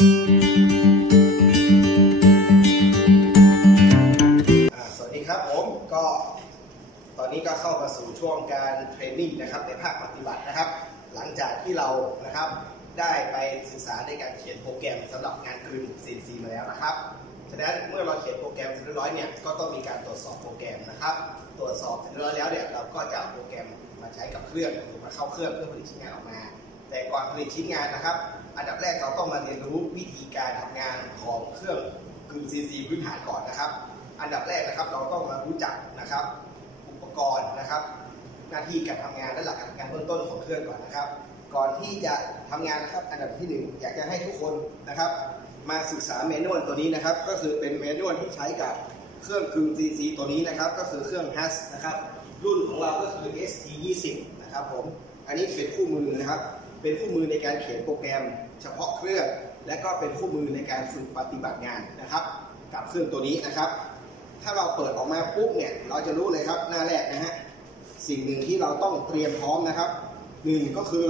สวัสดีครับผมก็ตอนนี้ก็เข้ามาสู่ช่วงการเทรนนิ่งนะครับในภาคปฏิบัตินะครับหลังจากที่เรานะครับได้ไปศึกษาในการเขียนโปรแกรมสำหรับงานกลืน CNC มาแล้วนะครับฉะนั้นเมื่อเราเขียนโปรแกรมเสร็จเรียบร้อยเนี่ยก็ต้องมีการตรวจสอบโปรแกรมนะครับตรวจสอบเสร็จเรียบร้อยแล้วเนี่ยเราก็จะเอาโปรแกรมมาใช้กับเครื่องหรือมาเข้าเครื่องเพื่อผลิตชิ้นงานออกมาแต่ก่อนผลิตชิ้นงานนะครับอันดับแรกเราต้องมาเรียนรู้วิธีการทำงานของเครื่องกลืน CNC พื้นฐานก่อนนะครับอันดับแรกนะครับเราต้องมารู้จักนะครับอุปกรณ์นะครับหน้าที่การทำงานและหลักการทำงานเบื้องต้นของเครื่องก่อนนะครับก่อนที่จะทำงานนะครับอันดับที่1อยากจะให้ทุกคนนะครับมาศึกษาแมนนวลตัวนี้นะครับก็คือเป็นแมนนวลที่ใช้กับเครื่องกลืน CNC ตัวนี้นะครับก็คือเครื่อง HASS นะครับรุ่นของเราก็คือ ST20 นะครับผมอันนี้เป็นคู่มือนะครับเป็นคู่มือในการเขียนโปรแกรมเฉพาะเครื่องและก็เป็นคู่มือในการฝึกปฏิบัติงานนะครับกับเครื่องตัวนี้นะครับถ้าเราเปิดออกมาปุ๊บเนี่ยเราจะรู้เลยครับหน้าแรกนะฮะสิ่งหนึ่งที่เราต้องเตรียมพร้อมนะครับ1ก็คือ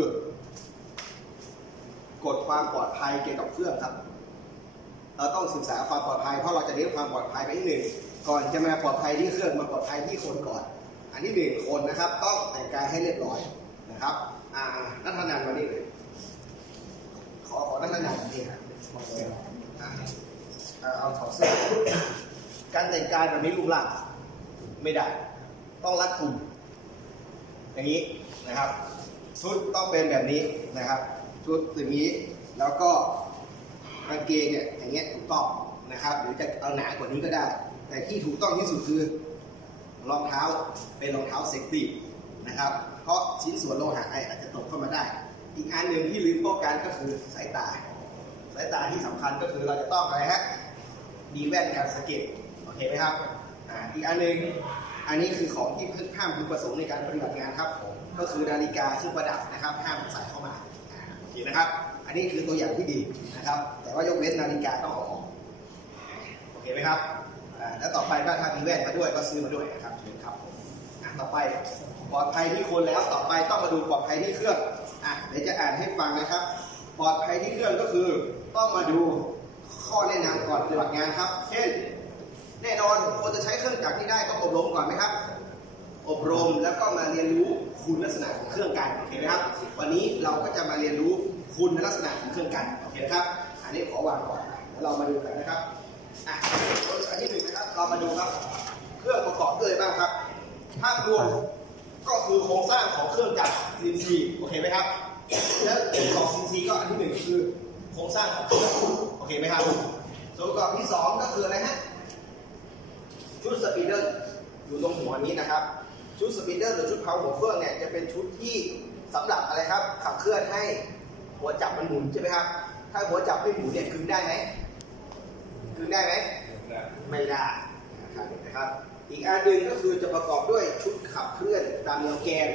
กฎความปลอดภัยเกี่ยวกับเครื่องครับเราต้องศึกษาความปลอดภัยเพราะเราจะเน้นความปลอดภัยไปที่1ก่อนจะมาปลอดภัยที่เครื่องมาปลอดภัยที่คนก่อนอันที่1คนนะครับต้องแต่งกายให้เรียบร้อยนะครับนัทนันมานี่เลยขอนัทนันนี่ครับเอาถอดเสื้อการแต่งกายแบบนี้ลุกลักไม่ได้ต้องรัดกุมอย่างนี้นะครับชุดต้องเป็นแบบนี้นะครับชุดอย่างนี้แล้วก็กางเกงเนี่ยอย่างเงี้ยถูกต้องนะครับหรือจะเอาหนากว่านี้ก็ได้แต่ที่ถูกต้องที่สุดคือรองเท้าเป็นรองเท้าเซฟตี้นะครับเพราะชิ้นส่วนโลหะอาจจะตกเข้ามาได้อีกอันหนึ่งที่ลืมป้องกันก็คือสายตาที่สำคัญก็คือเราจะต้องอะไรฮะมีแว่นกันสะเก็ดโอเคไหมครับอีกอันหนึ่งอันนี้คือของที่ห้ามพึงประสงค์ในการปฏิบัติงานครับก็คือนาฬิกาเครื่องประดับนะครับห้ามใส่เข้ามาโอเคนะครับอันนี้คือตัวอย่างที่ดีนะครับแต่ว่ายกเว้นนาฬิกาต้องเอาออกโอเคไหมครับแล้วต่อไปก็ถ้ามีแว่นมาด้วยก็ซื้อมาด้วยนะครับเชิญครับต่อไปปลอดภัยที่คนแล้วต่อไปต้องมาดูปลอดภัยที่เครื่องเดี๋ยวจะอ่านให้ฟังนะครับปลอดภัยที่เครื่องก็คือต้องมาดูข้อแนะนำก่อนปฏิบัติงานครับเช่นแน่นอนคนจะใช้เครื่องจักรที่ได้ต้องอบรมก่อนไหมครับอบรมแล้วก็มาเรียนรู้คุณลักษณะของเครื่องกันโอเคไหมครับวันนี้เราก็จะมาเรียนรู้คุณลักษณะของเครื่องกันโอเคนะครับอันนี้ขอวางก่อนแล้วเรามาดูกันนะครับอันที่1นะครับเรามาดูครับเครื่องประกอบด้วยบ้างครับภาพรวมก็คือโครงสร้างของเครื่องจักร CNC โอเคไหมครับแล้วส่วนประกอบ CNC ก็อันที่1คือโครงสร้างของเครื่องโอเคไหมครับส่วนประกอบที่2ก็คืออะไรฮะชุดสปีดเดอร์อยู่ตรงหัวนี้นะครับชุดสปีดเดอร์หรือชุดเพาหัวเครื่องเนี่ยจะเป็นชุดที่สำหรับอะไรครับขับเคลื่อนให้หัวจับมันหมุนใช่ไหมครับถ้าหัวจับไม่หมุนเนี่ยกึงได้ไหมไม่ได้นะครับอีกอันหนึ่งก็คือจะประกอบด้วยชุดขับเคลื่อนตามแนวแกน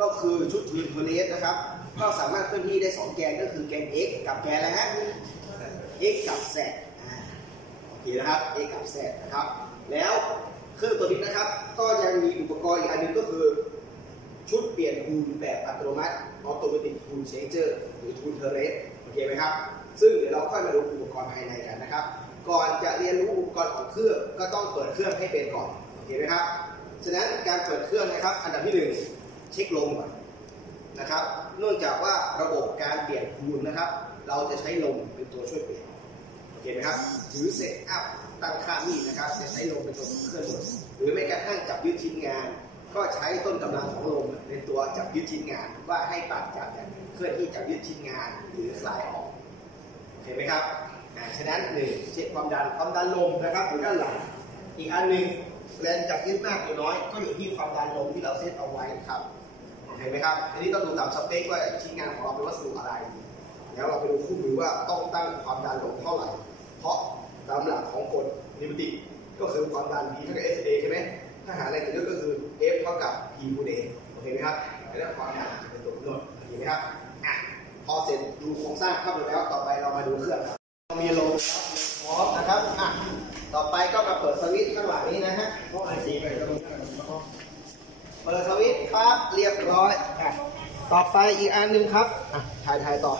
ก็คือชุดทูนโทเลสนะครับก็สามารถเคลื่อนที่ได้2แกนก็คือแกน x กับแกนอะไรฮะ x กับ z โอเคนะครับ x กับ z นะครับแล้วเครื่องตัวนี้นะครับก็ยังมีอุปกรณ์อีกอันหนึ่งก็คือชุดเปลี่ยนทูลแบบอัตโนมัติ Automatic Tool Changer หรือ Tool Turret โอเคไหมครับซึ่งเดี๋ยวเราค่อยมาดูอุปกรณ์ภายในกันนะครับก่อนจะเรียนรู้อุปกรณ์ของเครื่องก็ต้องเปิดเครื่องให้เป็นก่อนโอเคไหมครับฉะนั้นการเปิดเครื่องนะครับอันดับที่1เช็คลมก่อนนะครับเนื่องจากว่าระบบการเปลี่ยนทูลนะครับเราจะใช้ลมเป็นตัวช่วยเปลี่ยนโอเคไหมครับหรือเซตอัพตั้งค่ามีดนะครับจะใช้ลมเป็นตัวเคลื่อนหรือแม้กระทั่งจับยึดชิ้นงานก็ใช้ต้นกำลังของลมเป็นตัวจับยึดชิ้นงานว่าให้ปัดจากเคลื่อนที่จับยึดชิ้นงานหรือคลายออกโอเคไหมครับฉะนั้น1เช็คความดันลมนะครับอยู่ด้านหลังอีกอันหนึ่งแรงจับยึดมากหรือน้อยก็อยู่ที่ความดันลมที่เราเซตเอาไว้ครับเห็นไหมครับอันนี้ต้องดูตามสเปคว่าชิ้นงานของเราเป็นวัสดุอะไรแล้วเราไปดูคู่มือว่าต้องตั้งความดันลมเท่าไหร่เพราะตามหลักของกฎนิวตันก็คือความดัน P เท่ากับ SA ใช่ไหมถ้าหาแรงกระตุ้นก็คือ F เท่ากับ P คูณ A โอเคไหมครับแล้วความดันจะเป็นตัวกำหนดเห็นไหมครับพอเสร็จดูโครงสร้างเข้าไปแล้วต่อไปเรามาดูเครื่องครับมีลมพร้อมนะครับต่อไปก็มาเปิดสวิตช์ข้างหลังนี้นะฮะเปิดสวิตช์ปั๊บเรียบร้อยต่อไปอีกอันหนึ่งครับถ่ายต่อ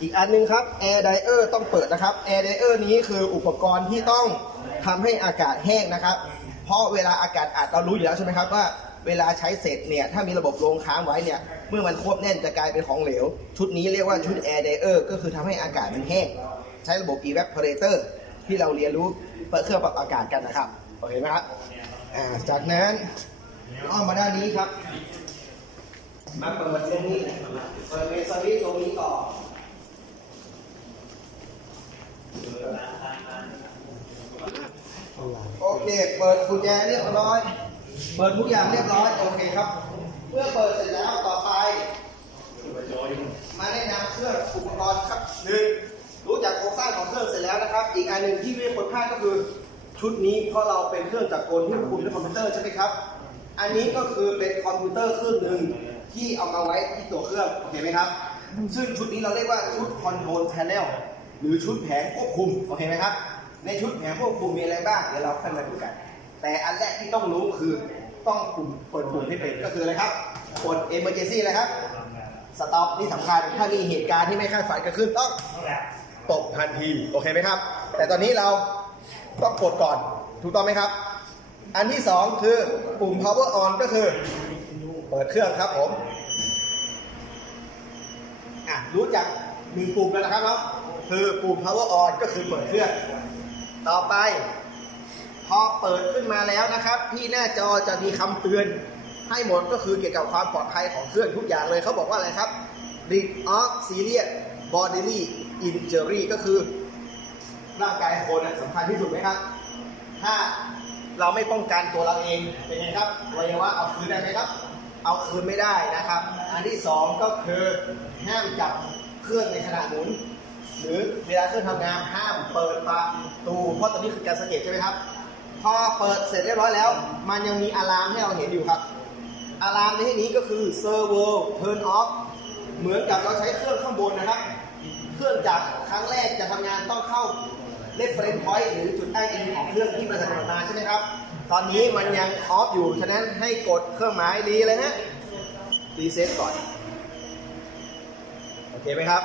อีกอันนึงครับ Air Dryer ต้องเปิดนะครับ Air Dryer นี้คืออุปกรณ์ที่ต้องทำให้อากาศแห้งนะครับเพราะเวลาอากาศอัดเรารู้อยู่แล้วใช่ไหมครับว่าเวลาใช้เสร็จเนี่ยถ้ามีระบบโรงค้างไว้เนี่ยเมื่อมันควบแน่นจะกลายเป็นของเหลวชุดนี้เรียกว่าชุด Air Dryer ก็คือทำให้อากาศมันแห้งใช้ระบบ Evaporator ที่เราเรียนรู้เปิดเครื่องปรับอากาศกันนะครับโอเคไหมครับจากนั้นอ้อมมาด้านนี้ครับมาเปิดตรงนี้เปิดเมสวิตตรงนี้ต่อโอเคเปิดกุญแจเรียบร้อยเปิดทุกอย่างเรียบร้อยโอเคครับเมื่อเปิดเสร็จแล้วต่อไปมาแนะนำเครื่องอุปกรณ์ครับหนึ่งรู้จักโครงสร้างของเครื่องเสร็จแล้วนะครับอีกอันหนึ่งที่ไม่ควรพลาดก็คือชุดนี้เพราะเราเป็นเครื่องจักรกลที่ควบคุมด้วยคอมพิวเตอร์ใช่ไหมครับอันนี้ก็คือเป็นคอมพิวเตอร์เครื่องหนึ่งที่เอามาไว้ที่ตัวเครื่องโอเคไหมครับซึ่งชุดนี้เราเรียกว่าชุดคอนโทรลแพนเนลหรือชุดแผงควบคุมโอเคไหมครับในชุดแผงควบคุมมีอะไรบ้างเดี๋ยวเราค่อยมาดูกันแต่อันแรกที่ต้องรู้คือต้องเปิดปุ่มให้เป็นก็คืออะไรครับกด emergency เลยครับ stop นี่สำคัญถ้ามีเหตุการณ์ที่ไม่คาดฝันเกิดขึ้นต้องตบทันทีโอเคไหมครับแต่ตอนนี้เราต้องกดก่อนถูกต้องไหมครับอันที่สองคือปุ่ม power on ก็คือเปิดเครื่องครับผมรู้จักมีปุ่มแล้วนะครับเนาะคือปุ่ม power on ก็คือเปิดเครื่องต่อไปพอเปิดขึ้นมาแล้วนะครับที่หน้าจอจะมีคำเตือนให้หมดก็คือเกี่ยวกับความปลอดภัยของเครื่องทุกอย่างเลยเขาบอกว่าอะไรครับ risk of serious bodily injury ก็คือร่างกายคนสำคัญที่สุดไหมครับถ้าเราไม่ป้องกันตัวเราเองเป็นไงครับอวัยวะเอาคืนได้ไหมครับเอาคืนไม่ได้นะครับอันที่สองก็คือห้ามจับเครื่องในขณะหมุนหรือเวลาเครื่องทำงานห้ามเปิดประตูเพราะตอนนี้คือการสังเกตใช่ไหมครับพอเปิดเสร็จเรียบร้อยแล้วมันยังมีอะลามให้เราเห็นอยู่ครับอะลามในที่นี้ก็คือ servo turn off เหมือนกับเราใช้เครื่องข้างบนนะครับเครื่องจักรครั้งแรกจะทำงานต้องเข้าreference point หรือจุดอ้างอิงของเครื่องที่มันจะทำงานใช่ไหมครับตอนนี้มันยังออฟอยู่ฉะนั้นให้กดเครื่องหมายรีเลยนะรีเซ็ตก่อนโอเคไหมครับ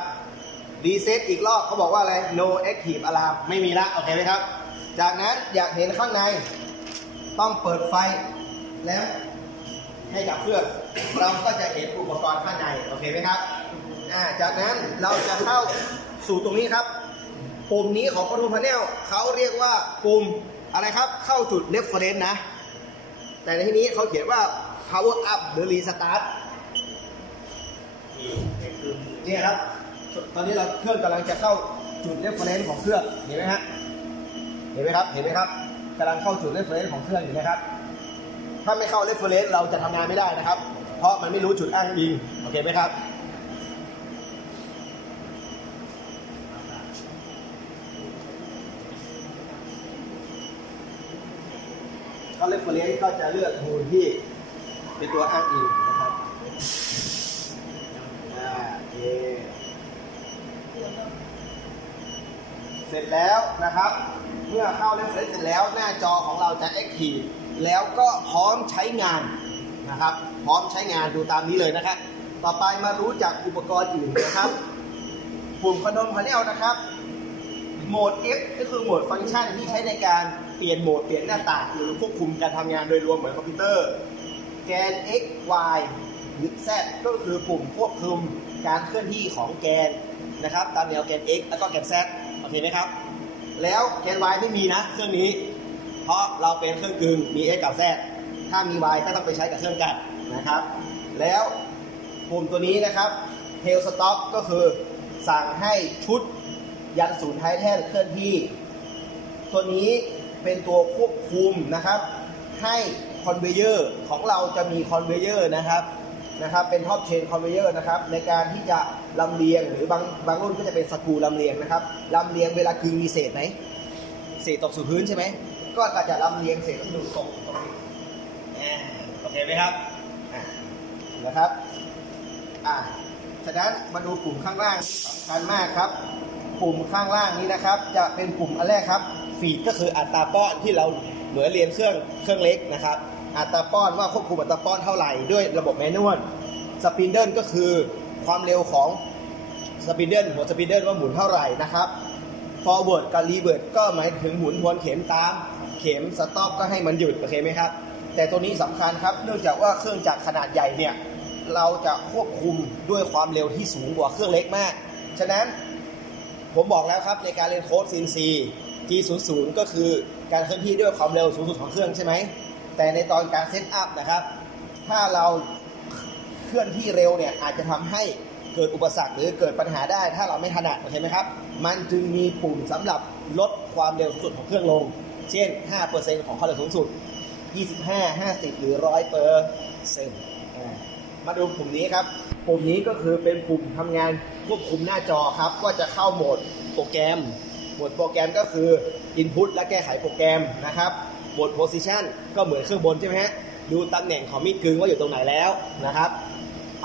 รีเซ็ตอีกรอบเขาบอกว่าอะไร no active alarm ไม่มีละโอเคไหมครับจากนั้นอยากเห็นข้างในต้องเปิดไฟแล้วให้ดับเครื่องเราก็จะเห็นอุปกรณ์ข้างในโอเคไหมครับจากนั้นเราจะเข้าสู่ตรงนี้ครับปุ่มนี้ของ Control Panel เขาเรียกว่าปุ่มอะไรครับเข้าจุด reference นะแต่ในที่นี้เขาเขียนว่า power up หรือ restart นี่ครับตอนนี้เราเครื่องกำลังจะเข้าจุด reference ของเครื่องเห็นไหมฮะเห็นไหมครับกำลังเข้าจุด reference ของเครื่องอยู่นะครับถ้าไม่เข้า reference เราจะทำงานไม่ได้นะครับเพราะมันไม่รู้จุดอ้างอิงโอเคไหมครับก็ reference ก็จะเลือกมูลที่เป็นตัวอ้างอิงนะครับโอเคเสร็จแล้วนะครับเมื่อเข้า reference เสร็จแล้วหน้าจอของเราจะ active แล้วก็พร้อมใช้งานนะครับพร้อมใช้งานดูตามนี้เลยนะครับต่อไปมารู้จักอุปกรณ์อื่นนะครับปุ่ม Control Panel นะครับโหมด F ก็คือโหมดฟังก์ชันที่ใช้ในการเปลี่ยนโหมดเปลี่ยนหน้าต่างหรือควบคุมการทำงานโดยรวมเหมือนคอมพิวเตอร์แกน X Y หรือ Z ก็คือปุ่มควบคุมการเคลื่อนที่ของแกนนะครับตามแนวแกน X แล้วก็แกน Z โอเคไหมครับแล้วแกน Y ไม่มีนะเครื่องนี้เพราะเราเป็นเครื่องกึ่งมี X กับ Z ถ้ามี Y ก็ต้องไปใช้กับเครื่องกัดนะครับแล้วปุ่มตัวนี้นะครับ Tail Stop ก็คือสั่งให้ชุดยันศูนย์ท้ายแท่นเคลื่อนที่ตัวนี้เป็นตัวควบคุมนะครับให้คอนเวเยอร์ของเราจะมีคอนเวเยอร์นะครับเป็นท็อปเชนคอนเวเยอร์นะครับในการที่จะลำเลียงหรือบางรุ่นก็จะเป็นสกรูลำเลียงนะครับลำเลียงเวลากึ่งมีเศษไหมเศษตกสู่พื้นใช่ไหมก็จะลำเลียงเศษวัสดุตกตรงนี้โอเคไหมครับนะครับฉะนั้นมาดูปุ่มข้างล่างสำคัญมากครับปุ่มข้างล่างนี้นะครับจะเป็นปุ่มอันแรกครับฟีดก็คืออัตราป้อนที่เราเหมือนเรียนเครื่องเล็กนะครับอัตราป้อนว่าควบคุมอัตราป้อนเท่าไหร่ด้วยระบบแมนนวลสปินเดิลก็คือความเร็วของ สปีดเดิลหัวสปีดเดิลว่าหมุนเท่าไหร่นะครับ forward กับ reverse ก็หมายถึงหมุนทวนเข็มตามเข็ม stop ก็ให้มันหยุดโอเคไหมครับแต่ตัวนี้สำคัญครับเนื่องจากว่าเครื่องจักรขนาดใหญ่เนี่ยเราจะควบคุมด้วยความเร็วที่สูงกว่าเครื่องเล็กมากฉะนั้นผมบอกแล้วครับในการเรียนโค้ด CNC G00 ก็คือการเคลื่อนที่ด้วยความเร็วสูงสุดของเครื่องใช่ไหมแต่ในตอนการเซตอัพนะครับถ้าเราเคลื่อนที่เร็วเนี่ยอาจจะทำให้เกิดอุปสรรคหรือเกิดปัญหาได้ถ้าเราไม่ถนัดโอเคไหมครับมันจึงมีปุ่มสำหรับลดความเร็วสูงสุดของเครื่องลงเช่น 5% ของความเร็วสูงสุด25 50 หรือ 100%มาดูปุ่มนี้ครับปุ่มนี้ก็คือเป็นปุ่มทำงานควบคุมหน้าจอครับว่าจะเข้าโหมดโปรแกรมโหมดโปรแกรมก็คือ Input และแก้ไขโปรแกรมนะครับโหมด Position ก็เหมือนเครื่องบนใช่ไหมฮะดูตำแหน่งของมีดกึ่งว่าอยู่ตรงไหนแล้วนะครับ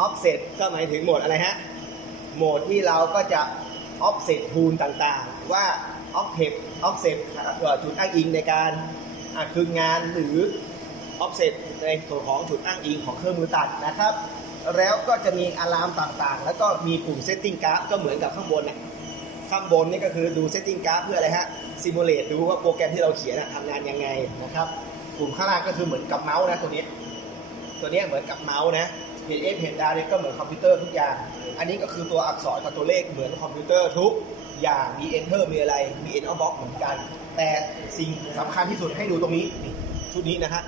Offset ก็หมายถึงโหมดอะไรฮะโหมดที่เราก็จะ Offset Tool ต่างๆว่า Offset จุดอ้างอิงในการคืนงานหรือ Offset ในส่วนของจุดอ้างอิงของเครื่องมือตัดนะครับแล้วก็จะมีอะลามต่างๆแล้วก็มีปุ่ม Setting Graph ก็เหมือนกับข้างบนนะข้างบนนี่ก็คือดู Setting Graph เพื่ออะไรฮะ Simulate ดูว่าโปรแกรมที่เราเขียนทำงานยังไงนะครับปุ่มข้างล่างก็คือเหมือนกับเมาส์นะตัวนี้เหมือนกับเมาส์นะเพจ F เพจ D เนี่ยก็เหมือนคอมพิวเตอร์ทุกอย่างอันนี้ก็คือตัวอักษรกับตัวเลขเหมือนคอมพิวเตอร์ทุกอย่างมี Enter มีอะไรมี Enter Box เหมือนกันแต่สิ่งสำคัญที่สุดให้ดูตรงนี้ชุดนี้นะฮะ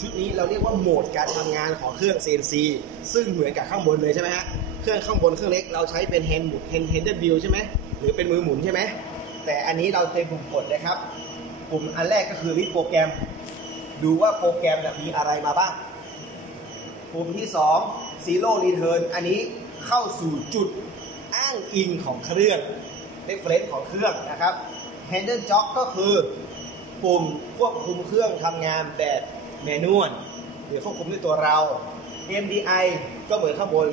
ชุดนี้เราเรียกว่าโหมดการทำงานของเครื่อง CNC ซึ่งเหมือนกับข้างบนเลยใช่ไหมฮะเครื่องข้างบนเครื่องเล็กเราใช้เป็น Handle View ใช่ไหมหรือเป็นมือหมุนใช่ไหมแต่อันนี้เราเป็นปุ่มกดนะครับปุ่มอันแรกก็คือ Read โปรแกรมดูว่าโปรแกรมมีอะไรมาบ้างปุ่มที่2 Zero Return อันนี้เข้าสู่จุดอ้างอิงของเครื่อง Reference ของเครื่องนะครับ Handle Jog ก็คือปุ่มควบคุมเครื่องทำงานแบบแมนนวลหรือควบคุมด้วยตัวเรา MDI ก็เหมือนข้างบน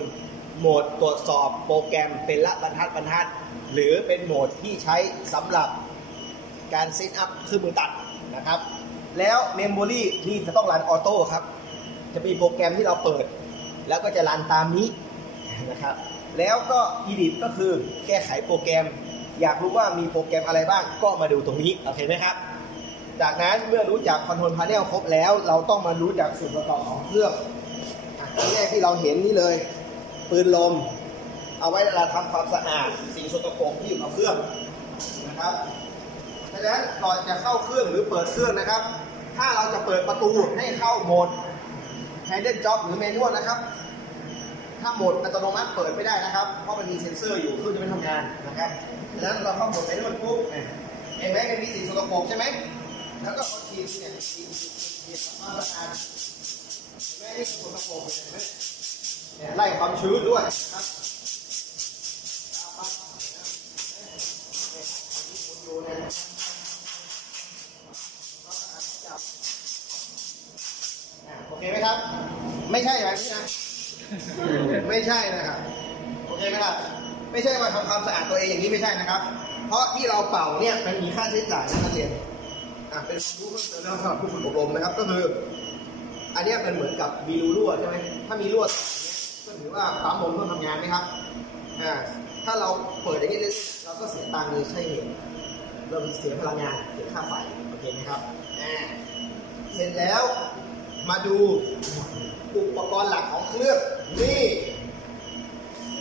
โหมดตรวจสอบโปรแกรมเป็นละบรรทัดหรือเป็นโหมดที่ใช้สำหรับการเซตอัพเครื่องมือตัดนะครับแล้ว Memory นี่จะต้องรันออโต้ครับจะมีโปรแกรมที่เราเปิดแล้วก็จะรันตามนี้นะครับแล้วก็ Edit ก็คือแก้ไขโปรแกรมอยากรู้ว่ามีโปรแกรมอะไรบ้างก็มาดูตรงนี้โอเคไหมครับจากนั้นเมื่อรู้จัก Control Panel ครบแล้วเราต้องมารู้จักส่วนประกอบของเครื่องอันแรกที่เราเห็นนี่เลยปืนลมเอาไว้เวลาทำความสะอาดสิ่งสกปรกที่อยู่กับเครื่องนะครับฉะนั้นก่อนจะเข้าเครื่องหรือเปิดเครื่องนะครับถ้าเราจะเปิดประตูให้เข้าโหมด Handle Job หรือ Manual นะครับถ้าโหมดอัตโนมัติเปิดไม่ได้นะครับเพราะมันมีเซ็นเซอร์อยู่เครื่องจะไม่ทำงานนะครับฉะนั้นเราเข้าโหมด Manual ปุ๊บเห็นไหมมันมีสิ่งสกปรกใช่ไหมแล้วก็เอาทีมเนี่ยทีมความสะอาดเห็นไหมนี่คือสกปรกเห็นไหมเนี่ยไล่ความชื้นด้วยนะครับโอเคไหมครับไม่ใช่แบบนี้นะไม่ใช่นะครับโอเคไหมครับไม่ใช่ว่าทำความสะอาดตัวเองอย่างนี้ไม่ใช่นะครับเพราะที่เราเป่าเนี่ยมันมีค่าใช้จ่ายนะนักเรียนเป็นความรู้เพิ่มเติมสำหรับผู้ฝึกอบรมนะครับก็คืออันนี้มันเหมือนกับมีรูรั่วใช่ไหมถ้ามีรั่วก็ถือว่าปั๊มลมต้องทำงานไหมครับถ้าเราเปิดอย่างนี้เลยเราก็เสียตังค์เลยใช่เหตุเราเสียพลังงานเสียค่าไฟโอเคไหมครับเสร็จแล้วมาดูอุปกรณ์หลักของเครื่องนี่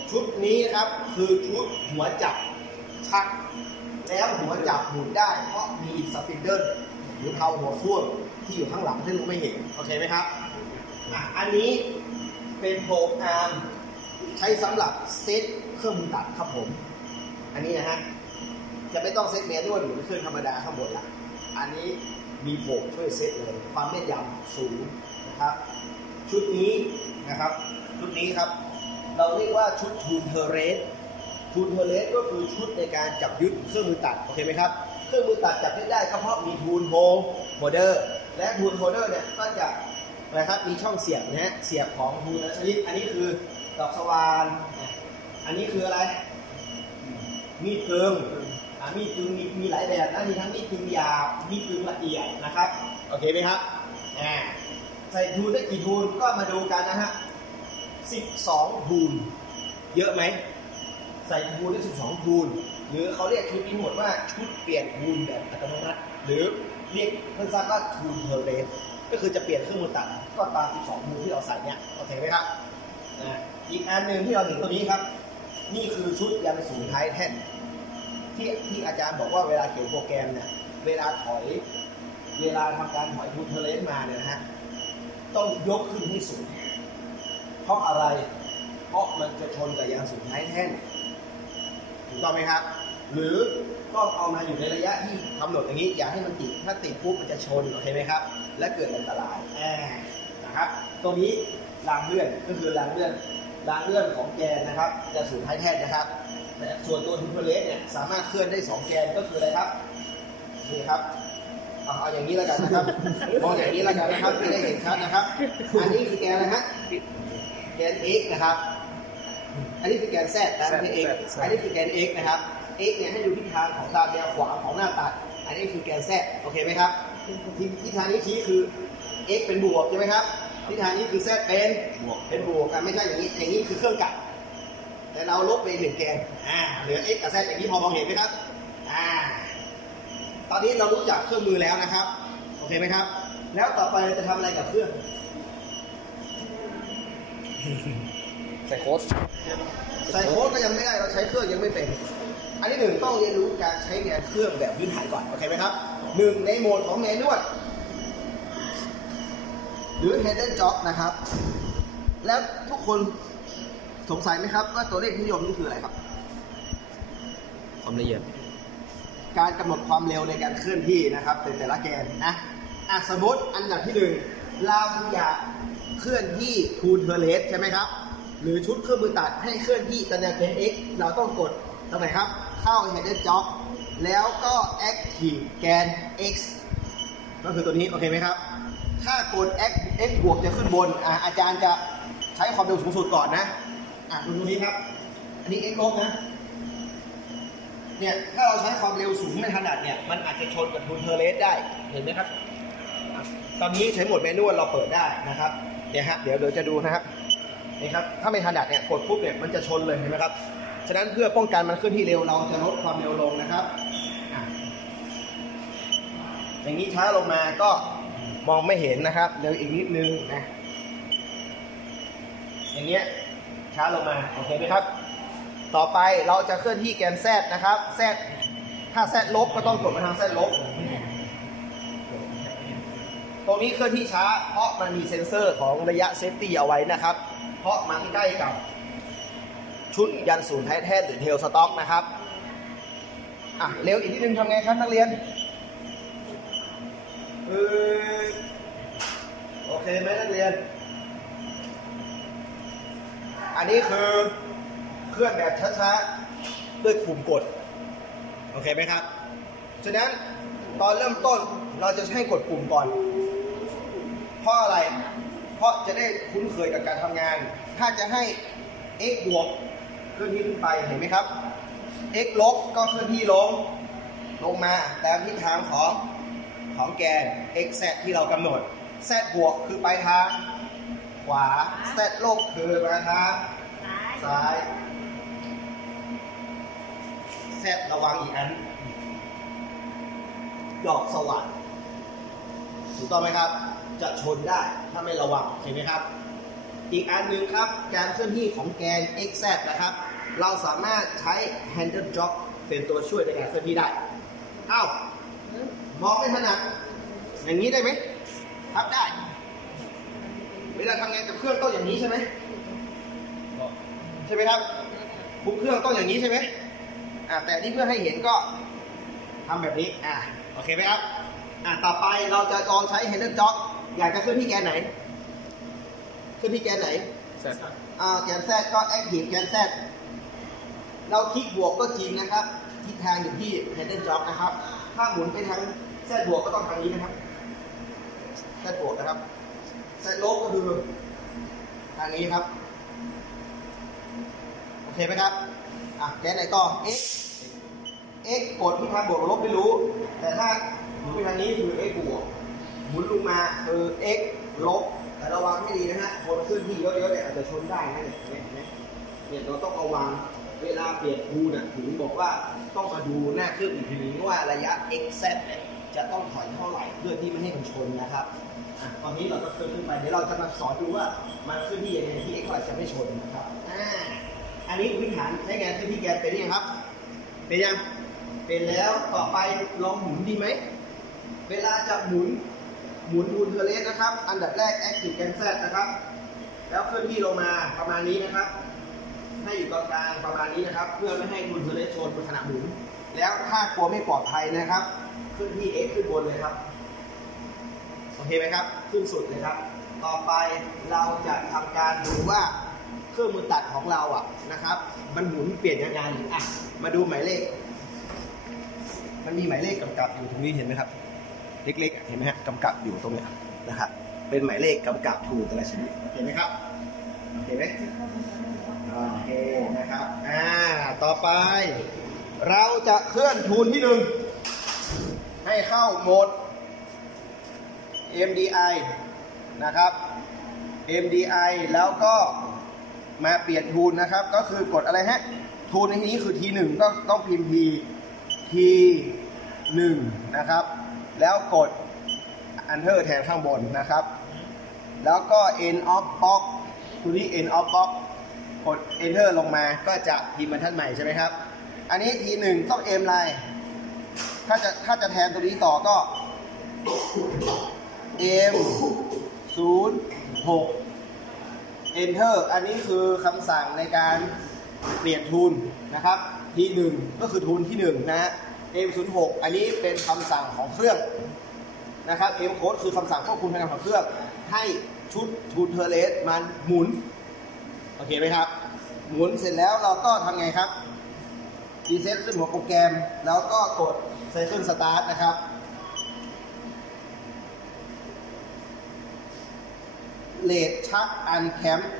ชุดนี้ครับคือชุดหัวจับชักแล้วหัวจับหมุนได้เพราะมีสปินเดิลหรือเผาหัวพ่วงที่อยู่ข้างหลังที่ลุงไม่เห็นโอเคไหมครับอันนี้เป็นโปรแกรมใช้สำหรับเซตเครื่องมือตัดครับผมอันนี้นะฮะจะไม่ต้องเซตแมนนวลหรือเครื่องธรรมดาข้างบนละอันนี้มีโบกช่วยเซตเลยความแม่นยำสูงนะครับชุดนี้นะครับชุดนี้ครับเราเรียกว่าชุดทูนเทเรสก็คือชุดในการจับยึดเครื่องมือตัดโอเคไหมครับเครื่องมือตัดจับยึดได้ก็เพราะมีทูนโฮลเดอร์และทูนโฮลเดอร์เนี่ยก็จะนะครับมีช่องเสียบนะฮะเสียบของทูนชนิดอันนี้คือดอกสว่านอันนี้คืออะไรมีดกึ่งมีดกึ่งมีหลายแบบนะมีทั้งมีดกึ่งหยาบมีดกึ่งละเอียดนะครับโอเคไหมครับใส่ทูนได้กี่ทูนก็มาดูกันนะฮะ12ทูนเยอะไหม ใส่ทูลได้12ทูลหรือเขาเรียกชุดนี้หมดว่าชุดเปลี่ยนทูลแบบอัตโนมัติหรือเรียกสั้นๆว่าทูลเพอร์เรนก็คือจะเปลี่ยนเครื่องมือตัดก็ตาม12ทูลที่เราใส่เนี่ยโอเคไหมครับอีกอันหนึ่งที่เราเห็นตัวนี้ครับนี่คือชุดยันสูงท้ายแท่นที่อาจารย์บอกว่าเวลาเขียนโปรแกรมเนี่ยเวลาทำการถอยทูลเพอร์เรนมาเนี่ยนะฮะต้องยกขึ้นให้สูงเพราะอะไรเพราะมันจะชนกับยางสูงท้ายแท่นถูกต้องไหมครับหรือต้องเอามาอยู่ในระยะที่กำหนดอย่างนี้อย่าให้มันติดถ้าติดปุ๊บมันจะชนโอเคไหมครับและเกิดอันตรายนะครับตรงนี้รางเลื่อนก็คือรางเลื่อนของแกนนะครับจะสูงท้ายแท่นนะครับส่วนตัวทูลเพอร์เรนเนี่ยสามารถเคลื่อนได้2แกนก็คืออะไรครับนี่ครับเอาอย่างนี้แล้วกันนะครับมองอย่างนี้แล้วกันนะครับไม่ได้เห็นชัดนะครับอันนี้คือแกนอะไรฮะแกน x นะครับอันนี้คือแกน z นะไม่ใช่ x อันนี้คือแกน x นะครับ x เนี่ยให้ดูทิศทางของตามแนวขวางของหน้าตัดอันนี้คือแกน z โอเคไหมครับทิศทางนี้ชี้คือ x เป็นบวกใช่ไหมครับทิศทางนี้คือ z เป็นบวกกันไม่ใช่อย่างนี้คือเครื่องกัดแต่เราลบไป1แกนเหลือ x กับ z อย่างนี้พอมองเห็นไหมครับตอนนี้เรารู้จักเครื่องมือแล้วนะครับโอเคไหมครับแล้วต่อไปเราจะทำอะไรกับเครื่องใส่โค้ดก็ยังไม่ได้เราใช้เครื่องยังไม่เป็นอันที่1ต้องเรียนรู้การใช้งานเครื่องแบบพื้นฐานก่อนโอเคไหมครับ1ในโหมดของแมนนวลหรือ Hidden Job นะครับแล้วทุกคนสงสัยไหมครับว่าตัวเลขนิยมนี่คืออะไรครับความละเอียดการกำหนดความเร็วในการเคลื่อนที่นะครับเป็นแต่ละแกนนะสมมติอันดับที่1เราอยากเคลื่อนที่ทูลเพอร์เรนใช่ไหมครับหรือชุดเครื่องมือตัดให้เคลื่อนที่ตำแหน่งแกน x เราต้องกดตรงไหนครับเข้า Hidden Job แล้วก็ Active แกน x ก็คือตัวนี้โอเคไหมครับถ้ากด x บวกจะขึ้นบนอาจารย์จะใช้ความเร็วสูงสุดก่อนนะดูตรงนี้ครับอันนี้ x ลบนะเนี่ยถ้าเราใช้ความเร็วสูงไม่ถนัดเนี่ยมันอาจจะชนกับทูลเพอร์เรนได้เห็นไหมครับตอนนี้ใช้โหมดแมนนวลเราเปิดได้นะครับเนี่ยฮะเดี๋ยวจะดูนะครับนี่ครับถ้าไม่ถนัดเนี่ยกดปุ๊บเนี่ยมันจะชนเลยเห็นไหมครับฉะนั้นเพื่อป้องกันมันเคลื่อนที่เร็วเราจะลดความเร็วลงนะครับอย่างนี้ช้าลงมาก็มองไม่เห็นนะครับเร็วอีกนิดนึงนะอย่างเงี้ยช้าลงมาโอเคไหมครับต่อไปเราจะเคลื่อนที่แกน z นะครับ z ถ้า z ลบก็ต้องกดมาทาง z ลบตรงนี้เคลื่อนที่ช้าเพราะมันมีเซ็นเซอร์ของระยะเซฟตี้เอาไว้นะครับเพราะมันใกล้กับชุดยันศูนย์ท้ายแท่นหรือเทลสต็อกนะครับเร็วอีกนิดนึงทำไงครับนักเรียนโอเคไหมนักเรียนอันนี้คือเคลื่อนแบบช้าๆด้วยปุ่มกดโอเคไหมครับฉะนั้นตอนเริ่มต้นเราจะให้กดปุ่มก่อนเพราะอะไรเพราะจะได้คุ้นเคยกับการทำงานถ้าจะให้ x บวกเคลื่อนที่ขึ้นไปเห็นไหมครับ x ลบก็เคลื่อนที่ลงมาตามทิศทางของแกน x z ที่เรากำหนด z บวกคือไปทางขวา z ลบคือไปทางซ้าย z ระวังอีกอันดอกสว่านถูกต้องไหมครับจะชนได้ถ้าไม่ระวังเห็นไหมครับอีกอันหนึ่งครับการเคลื่อนที่ของแกน x z นะครับเราสามารถใช้ handle job เป็นตัวช่วยในการเคลื่อนที่ได้มองไม่ถนัดอย่างนี้ได้ไหมครับได้เวลาทำงานกับเครื่องต้องอย่างนี้ใช่ไหมครับคุมเครื่องต้องอย่างนี้ใช่ไหมแต่ที่เพื่อให้เห็นก็ทำแบบนี้โอเคไหมครับต่อไปเราจะลองใช้ handle job อยากจะเคลื่อนที่แกนไหนเคลื่อนที่แกนไหนแกน z ก็ active แกน z เราคลิกบวกก็จริงนะครับทิศทางอยู่ที่ handle job นะครับถ้าหมุนไปทาง z บวกก็ต้องทางนี้นะครับ z บวกนะครับ z ลบก็คือทางนี้ครับโอเคไหมครับแกนไหนต่อ x กดที่ทางบวกลบไม่รู้แต่ถ้าหมุนไปทางนี้คือ x บวกหมุนลงมาคือ x ลบแต่ระวังให้ดีนะฮะคนขึ้นที่เยอะๆเนี่ยอาจจะชนได้นะเนี่ยเราต้องระวัง เวลาเปลี่ยนทูนถึงบอกว่าต้องมาดูหน้าเครื่องอีกทีนึงว่าระยะ xz เนี่ยจะต้องถอยเท่าไหร่เพื่อที่ไม่ให้มันชนนะครับตอนนี้เราก็เคลื่อนขึ้นไปเดี๋ยวเราจะมาสอนดูว่ามันเคลื่อนที่ยังไงที่ x จะไม่ชนนะครับอันนี้พื้นฐานใช้งานเคลื่อนที่แกนเป็นยังครับเป็นยังเป็นแล้วต่อไปลองหมุนดีไหมเวลาจะหมุนทูนเทอร์เลสนะครับอันดับแรก active แกน z นะครับแล้วเคลื่อนที่ลงมาประมาณนี้นะครับให้อยู่ตรงกลางประมาณนี้นะครับเพื่อไม่ให้ทูนเทอร์เลสชนบนขณะหมุนแล้วถ้ากลัวไม่ปลอดภัยนะครับเคลื่อนที่ x ขึ้นบนเลยครับโอเคไหมครับขึ้นสุดเลยครับต่อไปเราจะทำการดูว่าเครื่องมือตัดของเรานะครับมันหมุนเปลี่ยนยังไงมาดูหมายเลขมันมีหมายเลขกำกับอยู่ตรงนี้เห็นไหมครับเล็กๆเห็นไหมฮะกำกับอยู่ตรงนี้นะครับเป็นหมายเลขกำกับทูนแต่ละชนิดเห็นไหมครับเห็นไหมโอเคนะครับต่อไปเราจะเคลื่อนทูนที่1ให้เข้าโหมด MDI นะครับ MDI แล้วก็มาเปลี่ยนทูนนะครับก็คือกดอะไรฮะทูนในที่นี้คือ T1 ก็ต้องพิมพ์ T1 นะครับแล้วกด Enter แทนข้างบนนะครับแล้วก็ End of Box ตัวนี้ End of Box กด Enter ลงมาก็จะพิมพ์บรรทัดใหม่ใช่ไหมครับอันนี้ T1 ต้อง M ไลน์ถ้าจะแทนตัวนี้ต่อก็ M06 Enter อันนี้คือคำสั่งในการเปลี่ยนทูนนะครับ T1 ก็คือทูนที่1นะฮะ M06 อันนี้เป็นคำสั่งของเครื่องนะครับ M code คือคำสั่งควบคุมการทำงานของเครื่องให้ชุดทูนเทอร์เลสมันหมุนโอเคไหมครับหมุนเสร็จแล้วเราก็ทำไงครับรีเซ็ตขึ้นหัวโปรแกรมแล้วก็กด Cycle Start นะครับเลทชักอันแคมป์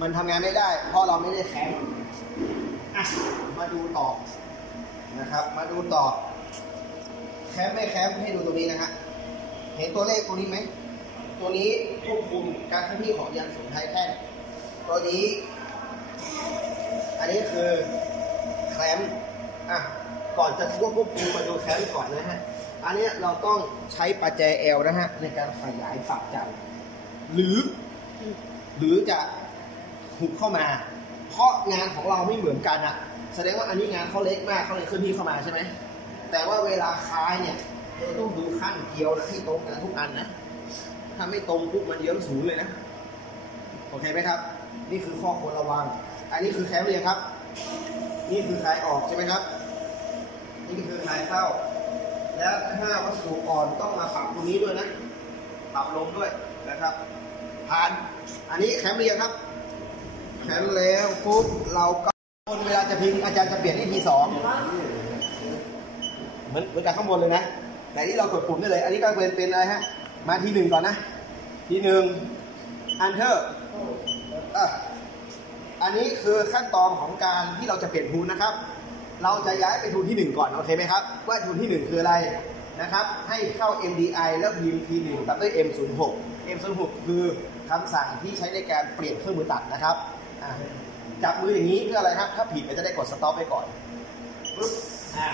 มันทำงานไม่ได้เพราะเราไม่ได้แคมป์มาดูต่อนะครับมาดูต่อแคมป์ไม่แคมป์ให้ดูตรงนี้นะฮะเห็นตัวเลขตัวนี้ไหมตัวนี้ควบคุมการเคลื่อนที่ของยานสูงท้ายแท่นตัวนี้อันนี้คือแคมป์ก่อนจะควบคุมมาดูแคมป์ก่อนนะฮะอันนี้เราต้องใช้ประแจ L นะฮะในการขยายปรับจับหรือจะหุบเข้ามาเพราะงานของเราไม่เหมือนกันแสดงว่าอันนี้งานเขาเล็กมากเขาเลยเคลื่อนที่เข้ามาใช่ไหมแต่ว่าเวลาคลายเนี่ยเราต้องดูขั้นเกี่ยวนะให้ตรงกันทุกอันนะถ้าไม่ตรงปุ๊บมันเยื้องศูนย์เลยนะโอเคไหมครับนี่คือข้อควรระวังอันนี้คือแคมป์เรียงครับนี่คือคลายออกใช่ไหมครับนี่คือคลายเข้าแล้วถ้าวัสดุอ่อนต้องมาปรับตรงนี้ด้วยนะปรับลงด้วยนะครับผ่านอันนี้แคมป์เรียงครับแคมป์แล้วปุ๊บเราก็เวลาจะพิมพ์อาจารย์จะเปลี่ยนที่ T2 เหมือนกับข้างบนเลยนะแต่ที่เรากดปุ่มได้เลยอันนี้ก็เป็นอะไรฮะมา T1 ก่อนนะ T1 Enter อันนี้คือขั้นตอนของการที่เราจะเปลี่ยนทูนนะครับเราจะย้ายไปทูนที่1ก่อนโอเคไหมครับว่าทูนที่1คืออะไรนะครับให้เข้า MDI แล้วพิมพ์ T1 ตามด้วย M06 M06 คือคำสั่งที่ใช้ในการเปลี่ยนเครื่องมือตัดนะครับจับมืออย่างนี้เพื่ออะไรครับถ้าผิดเราจะได้กดสต็อปไปก่อนปึ๊บ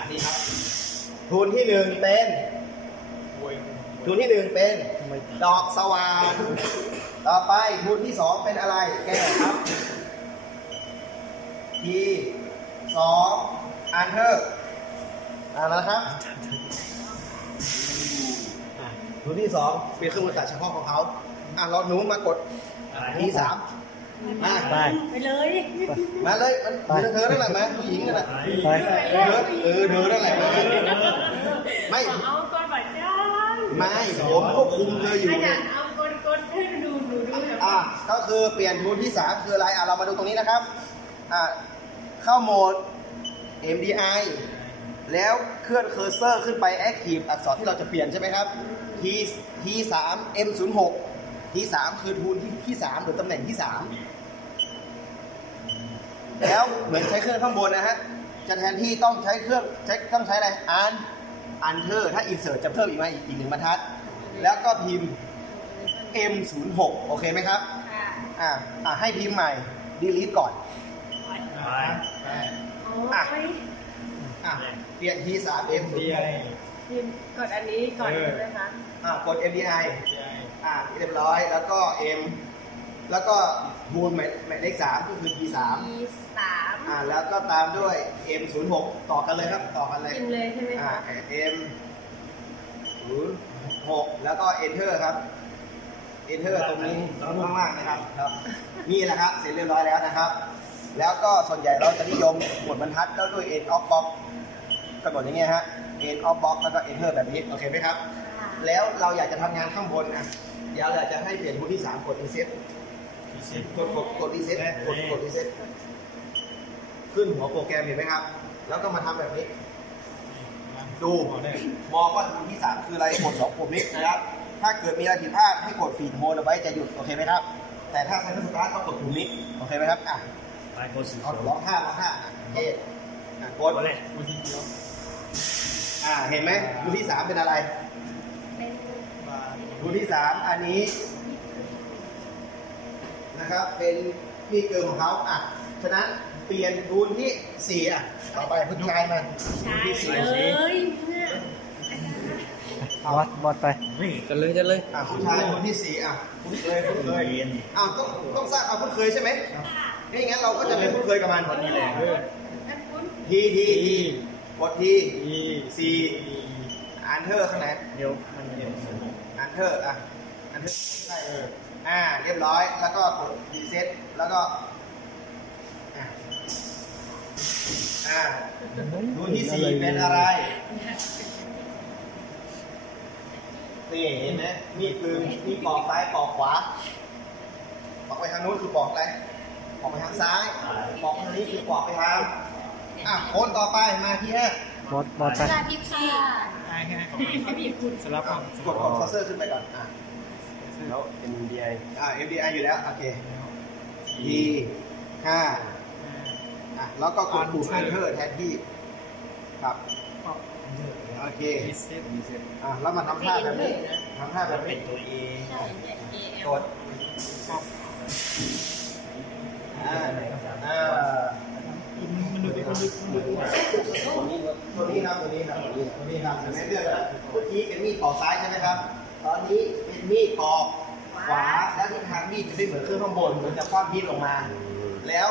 นี่ครับทูนที่1เป็นทูนที่1เป็นดอกสว่านต่อไปทูนที่2เป็นอะไรแก้ครับT2 Enter นะครับทูนที่2เป็นเครื่องมือตัดเฉพาะของเขาเราหนูมากดT3ไปเลยมาเลยมันเธอนั่นแหละมาผู้หญิงนั่นแหละเธอนั่นแหละไม่เอาก่อนบัดจ้าไม่ผมควบคุมเธออยู่เนี่ยเอากดให้ดูก็คือเปลี่ยนทูนที่3คืออะไรเรามาดูตรงนี้นะครับเข้าโหมด MDI แล้วเคลื่อนเคอร์เซอร์ขึ้นไป Active อักษรที่เราจะเปลี่ยนใช่ไหมครับ T3 M06 T3 คือทูนที่3หรือตำแหน่งที่3แล้วเหมือนใช้เครื่องข้างบนนะฮะจะแทนที่ต้องใช้เครื่องต้องใช้อะไรEnter ถ้า Insert จะเพิ่มอีกมาอีก1บรรทัดแล้วก็พิมพ์ M06 โอเคไหมครับให้พิมพ์ใหม่ Delete ก่อน โอ้ อ่ะ ย อ่ะเปลี่ยนที่ 3M พิมพ์กดอันนี้ก่อนใช่ไหมคะ กด MDI เรียบร้อยแล้วก็ M แล้วก็บูนหมายเลข 3ก็คือ P3 3 แล้วก็ตามด้วย M06 ต่อกันเลยครับต่อกันเลย พิมพ์เลยใช่ไหมคะ M06 แล้วก็ Enter ครับ Enter ตรงนี้ข้างล่างนะครับนี่แหละครับเสร็จเรียบร้อยแล้วนะครับ แล้วก็ส่วนใหญ่เราจะนิยมกดบรรทัดแล้วด้วย End of Box กำหนดอย่างเงี้ยฮะ End of Box แล้วก็ Enter แบบนี้โอเคไหมครับ แล้วเราอยากจะทำงานข้างบนนะเดี๋ยวเราจะให้เปลี่ยนบูธที่ 3 กด Reset กด Reset กด Reset ขึ้นหัวโปรแกรมเห็นไหมครับ แล้วก็มาทำแบบนี้ ดูมองว่าบูธที่ 3 คืออะไรกด2ปุ่มนี้นะครับ ถ้าเกิดมีอะไรผิดพลาดให้กดฟีดโฮลเอาไว้จะหยุดโอเคไหมครับ แต่ถ้าใช้สตาร์ทต้องกดปุ่มนี้โอเคไหมครับเอาล็อกท่าโอเคกดเห็นไหมบูธที่ 3 เป็นอะไรบูธที่ 3 อันนี้นะครับเป็นมีเกลือของเขาฉะนั้นเปลี่ยนบูธที่4ต่อไปผู้ชายมัน ใช่ ที่4 เลยเนี่ย บอสไปจะเลย ผู้ชายบูธที่4คุ้นเคยต้องสร้างความคุ้นเคยใช่ไหมไม่งั้นเราก็จะไม่คุ้นเคยกับมันนี่แหละทีกดที4อันเทอร์ข้างไหนอันเทอร์ใช่เรียบร้อยแล้วก็กดรีเซ็ตแล้วก็ดูที่4เป็นอะไรนี่เห็นไหมนี่คือนี่ปอกซ้ายปอกขวาปอกไปทางนู้นคือปอกอะไรปอกไปทางซ้ายปอกทางนี้คือปอกไปทางคนต่อไปมาที่บอสไป ลาพิกซี่เขาบีบคุณสลับ กดคอร์เซอร์ขึ้นไปก่อนแล้ว MDI MDI อยู่แล้วโอเค T5 แล้วก็กดปุ่ม Enter แทนที่ครับโอเคแล้วมาทำท่าแบบนี้ตัว E กดตัวนี้ครับเห็นไหมเลือกแล้วเมื่อกี้เป็นมีดปอกซ้ายใช่ไหมครับตอนนี้เป็นมีดปอกขวาแล้วทิศทางมีดจะไม่เหมือนเครื่องข้างบนมันจะคว่ำมีดลงมาแล้ว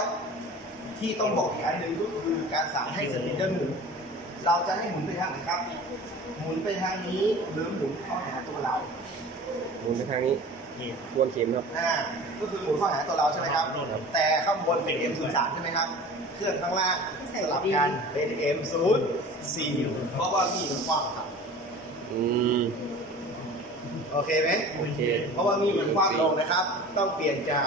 ที่ต้องบอกอีกอันหนึ่งก็คือการสั่งให้สปินเดอร์หมุนเราจะให้หมุนไปทางไหนครับหมุนไปทางนี้หรือหมุนเข้าหาตัวเราหมุนไปทางนี้ทวนเข็มครับก็คือหมุนเข้าหาตัวเราใช่ไหมครับแต่ข้างบนเป็น M03 ใช่ไหมครับเครื่องข้างล่างสลับกันเป็น M04 เพราะว่ามีมันกว้างครับโอเคไหมโอเคเพราะว่ามีมันกว้างลงนะครับต้องเปลี่ยนจาก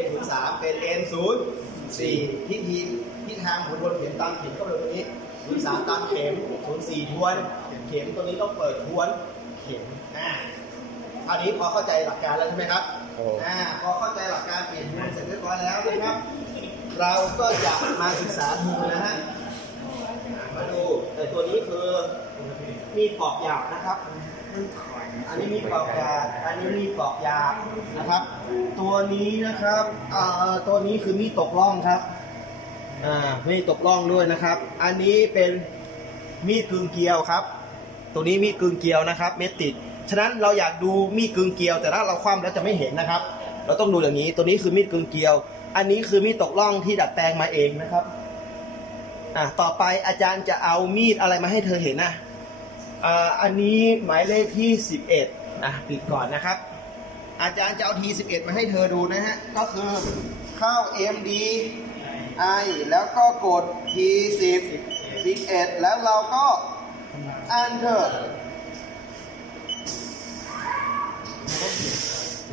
M03 เป็น M04 ที่ทางหมุนบนเข็มตามเข็มก็เป็นตัวนี้03ตามเข็ม04ทวนเข็มตัวนี้ต้องเปิดทวนเข็มคราวนี้พอเข้าใจหลักการแล้วใช่ไหมครับพอเข้าใจหลักการเปลี่ยนทวนเสร็จเรียบร้อยแล้วนะครับเราก็จะมาศึกษาดูนะฮะมาดูแต่ตัวนี้คือมีดปอกหยาบนะครับอันนี้มีดปอกหยาบอันนี้มีดปอกหยาบนะครับตัวนี้นะครับตัวนี้คือมีดตกล่องครับมีดตกล่องด้วยนะครับอันนี้เป็นมีดกึ่งเกลียวครับตัวนี้มีดกึ่งเกลียวนะครับเม็ดติดฉะนั้นเราอยากดูมีดกึ่งเกลียวแต่ถ้าเราคว่ำแล้วจะไม่เห็นนะครับเราต้องดูอย่างนี้ตัวนี้คือมีดกึ่งเกลียวอันนี้คือมีดตกล่องที่ดัดแปลงมาเองนะครับต่อไปอาจารย์จะเอามีดอะไรมาให้เธอเห็นอันนี้หมายเลขที่11ปิดก่อนนะครับอาจารย์จะเอาที11มาให้เธอดูนะฮะก็คือเข้า MDI แล้วก็กด T10 11แล้วเราก็ Enter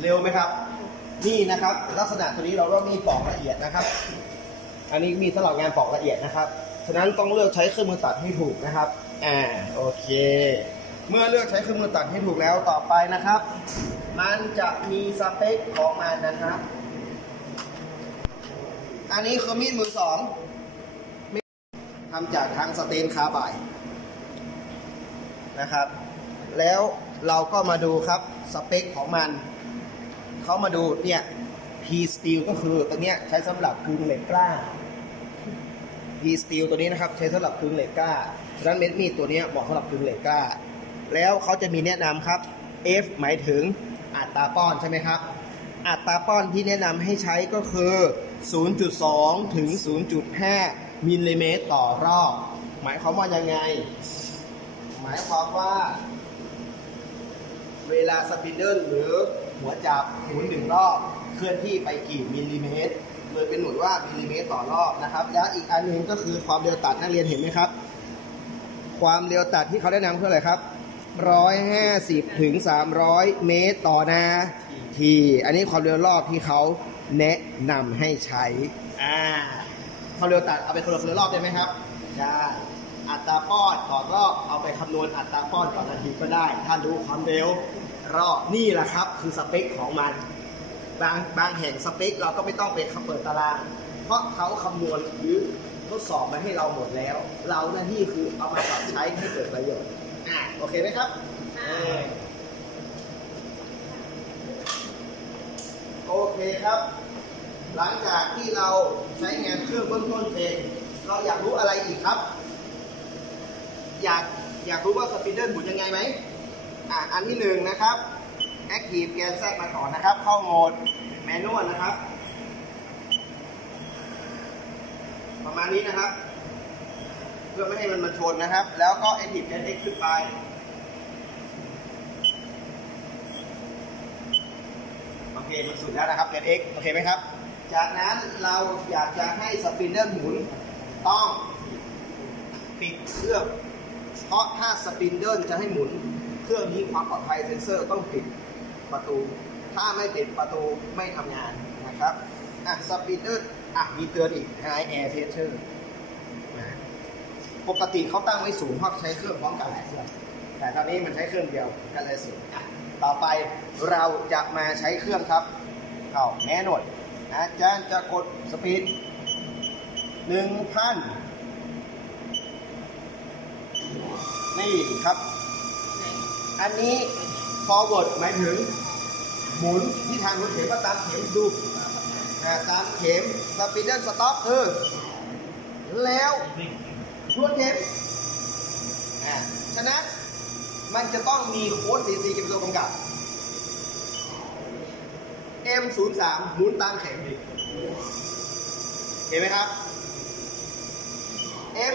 เร็วไหมครับนี่นะครับลักษณะตัวนี้เราก็มีปอกละเอียดนะครับอันนี้มีสำหรับงานปอกละเอียดนะครับฉะนั้นต้องเลือกใช้เครื่องมือตัดให้ถูกนะครับโอเคเมื่อเลือกใช้เครื่องมือตัดให้ถูกแล้วต่อไปนะครับมันจะมีสเปคของมันนะครับอันนี้คือมีดมือ2ทำจากทางสเตนคาร์ไบด์นะครับแล้วเราก็มาดูครับสเปคของมันเขามาดูเนี่ย P steel ก็คือตัวเนี้ยใช้สำหรับกึ่งเหล็กกล้า พีสตีลตัวนี้นะครับใช้สำหรับกึ่งเหล็กกล้าดังนั้นเม็ดมีดตัวนี้เหมาะสำหรับกึ่งเหล็กกล้าแล้วเขาจะมีแนะนำครับ F หมายถึงอัตราป้อนใช่ไหมครับอัตราป้อนที่แนะนำให้ใช้ก็คือ 0.2 ถึง 0.5 มิลลิเมตรต่อรอบหมายความว่ายังไงหมายความว่าเวลาสปินเดิลหรือหัวจับหมุน1รอบเคลื่อนที่ไปกี่มิลลิเมตรเลยเป็นหน่วยว่ามิลลิเมตรต่อรอบนะครับแล้วอีกอันหนึ่งก็คือความเร็วตัดนักเรียนเห็นไหมครับความเร็วตัดที่เขาแนะนำคืออะไรครับ150 ถึง 300 เมตรต่อนาทีอันนี้ความเร็วรอบที่เขาแนะนำให้ใช้ความเร็วตัดเอาไปคนละรอบได้ไหมครับได้อัตราป้อนต่อรอบเอาไปคำนวณอัตราป้อนต่อนาทีก็ได้ถ้ารู้ความเร็วรอบนี่แหละครับคือสเปคของมันบางแห่งสเปคเราก็ไม่ต้องไปเปิดตารางเพราะเขาคำนวณหรือทดสอบมาให้เราหมดแล้วเราหน้าที่คือเอามาปรับใช้ให้เกิดประโยชน์โอเคไหมครับโอเคครับหลังจากที่เราใช้งานเครื่องเบื้องต้นเสร็จเราอยากรู้อะไรอีกครับอยากรู้ว่าสปินเดิลหมุนยังไงไหมอันที่หนึ่งนะครับ Active แกนแทรกมาก่อนนะครับเข้าโหมดแมนนวลนะครับประมาณนี้นะครับเพื่อไม่ให้มันมาชนนะครับแล้วก็ Active แกน X ขึ้นไปโอเคมันสุดแล้วนะครับแกน X โอเคไหมครับจากนั้นเราอยากจะให้สปินเดิลหมุนต้องปิดเครื่องเพราะถ้าสปินเดิลจะให้หมุนเครื่องนี้ความปลอดภัยเซ็นเซอร์ต้องปิดประตูถ้าไม่ปิดประตูไม่ทำงานนะครับสปินเดิลมีเตือนอีก High Air Pressure ปกติเขาตั้งไว้สูงเพราะใช้เครื่องพร้อมกันหลายเครื่องแต่ตอนนี้มันใช้เครื่องเดียวกันเลยสูงต่อไปเราจะมาใช้เครื่องครับเข้าแน่นอนอาจารย์จะกดสปีด 1,000 นี่ครับอันนี้ forward หมายถึงหมุนที่ทางรถเข็มก็ตามเข็มดูตามเข็มสปีดเดิลสต็อปแล้วทวนเข็มฉะนั้นมันจะต้องมีโค้ด CC เป็นตัวกำกับ M03 หมุนตามเข็มเห็นไหมครับ